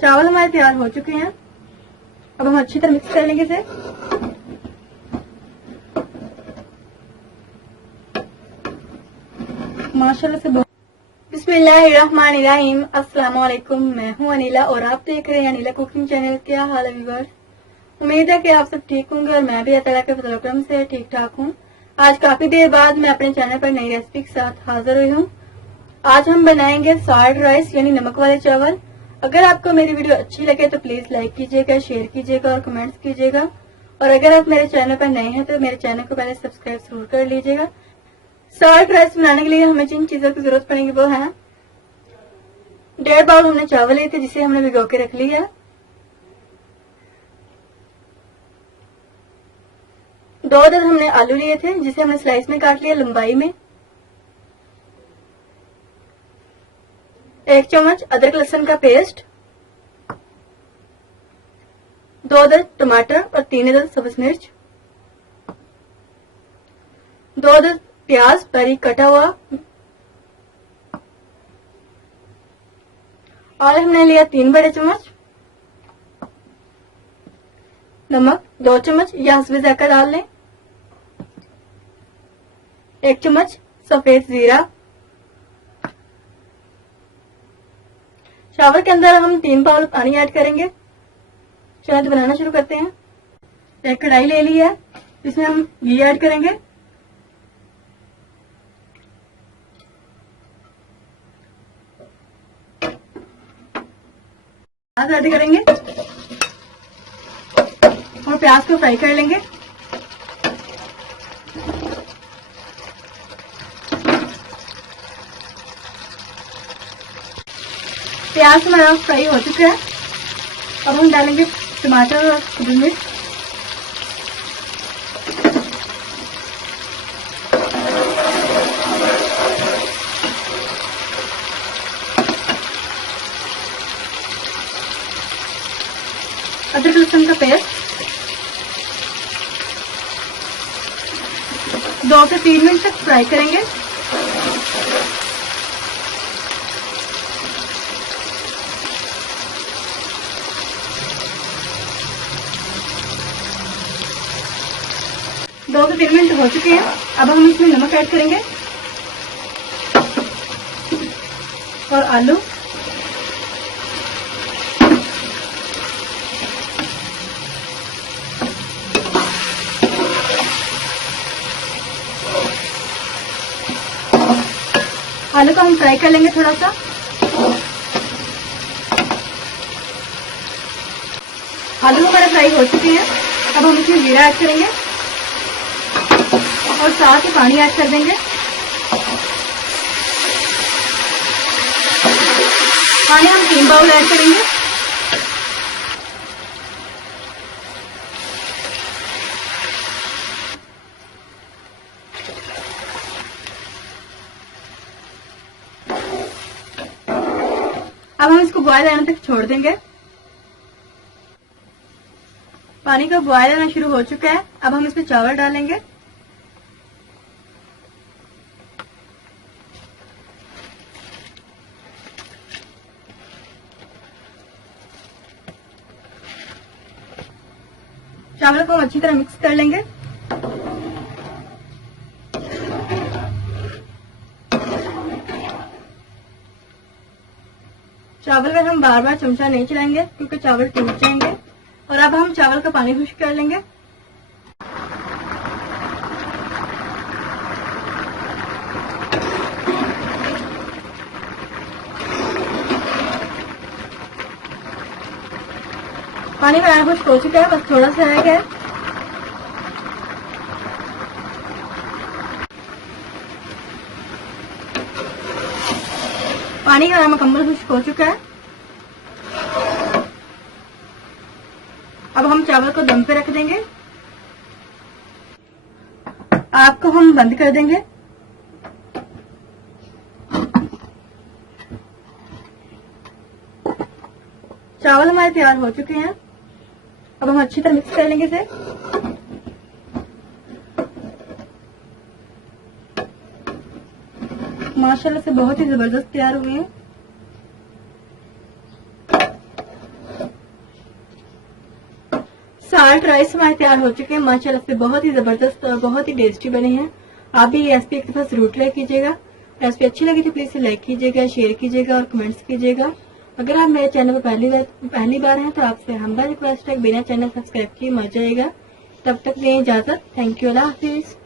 चावल हमारे तैयार हो चुके हैं। अब हम अच्छी तरह मिक्स कर लेंगे इसे। माशाल्लाह से बिस्मिल्लाहिर्रहमानिर्रहीम। अस्सलाम वालेकुम। मैं हूं अनिला और आप देख रहे हैं अनिला कुकिंग चैनल। क्या हाल है व्यूअर्स? उम्मीद है कि आप सब ठीक होंगे और मैं भी अल्लाह ताला के फजल व करम से ठीक ठाक हूं। आज काफी देर बाद मैं अपने चैनल पर नई रेसिपी के साथ हाजिर हुई हूं। आज हम बनाएंगे सॉल्ट राइस यानी नमक वाले चावल। अगर आपको मेरी वीडियो अच्छी लगे तो प्लीज लाइक कीजिएगा, शेयर कीजिएगा और कमेंट्स कीजिएगा। और अगर आप मेरे चैनल पर नए हैं तो मेरे चैनल को पहले सब्सक्राइब जरूर कर लीजिएगा। सॉल्ट राइस बनाने के लिए हमें जिन चीजों की जरूरत पड़ेगी वो है 1.5 बाउल हमने चावल लिए थे जिसे हमने भिगो के रख लिया। 2 अदद हमने आलू लिए थे जिसे हमने स्लाइस में काट लिया लंबाई में। 1 चम्मच अदरक लहसुन का पेस्ट, 2 अदद टमाटर और 3 अदद सब्ज मिर्च, 2 अदद प्याज बारीक कटा हुआ। और हमने लिया 3 बड़े चम्मच नमक, 2 चम्मच या हस्बे जायका डाल लें, 1 चम्मच सफेद जीरा। चावल के अंदर हम 3 बाउल पानी ऐड करेंगे। चलिए तो बनाना शुरू करते हैं। एक कढ़ाई ले ली है, इसमें हम घी ऐड करेंगे। प्याज ऐड करेंगे और प्याज को फ्राई कर लेंगे। प्याज हमारा फ्राई हो चुका है। अब हम डालेंगे टमाटर और हरी मिर्च। अदरक लहसुन का पेस्ट 2 से 3 मिनट तक फ्राई करेंगे। दो से 3 मिनट हो चुके हैं। अब हम इसमें नमक ऐड करेंगे और आलू, आलू को हम फ्राई कर लेंगे थोड़ा सा। आलू हमारे फ्राई हो चुके हैं। अब हम इसमें जीरा ऐड करेंगे और साथ ही पानी ऐड कर देंगे। पानी हम 3 बाउल ऐड करेंगे। अब हम इसको बॉयल आने तक छोड़ देंगे। पानी का बॉयल आना शुरू हो चुका है। अब हम इसमें चावल डालेंगे। चावल को हम अच्छी तरह मिक्स कर लेंगे। चावल में हम बार बार चमचा नहीं चलाएंगे क्योंकि चावल टूट जाएंगे। और अब हम चावल का पानी खुश्क कर लेंगे। पानी हमारा खुश्क हो चुका है, बस थोड़ा सा रह गया है। पानी हमारा मुकम्मल खुश्क हो चुका है। अब हम चावल को दम पे रख देंगे। आग को हम बंद कर देंगे। चावल हमारे तैयार हो चुके हैं। अब हम अच्छी तरह मिक्स कर लेंगे इसे। माशाल्लाह से बहुत ही जबरदस्त तैयार हुए हैं। साल्ट राइस हमारे तैयार हो चुके हैं माशाल्लाह से, बहुत ही जबरदस्त और बहुत ही टेस्टी बने हैं। आप भी ये रेसिपी एक दफा जरूर ट्राई कीजिएगा। रेसिपी अच्छी लगी तो प्लीज लाइक कीजिएगा, शेयर कीजिएगा और कमेंट्स कीजिएगा। अगर आप मेरे चैनल पर पहली बार हैं तो आपसे हम्बल रिक्वेस्ट है बिना चैनल सब्सक्राइब किए मत जाइएगा। तब तक दें इजाजत। Thank you, Allah Hafiz.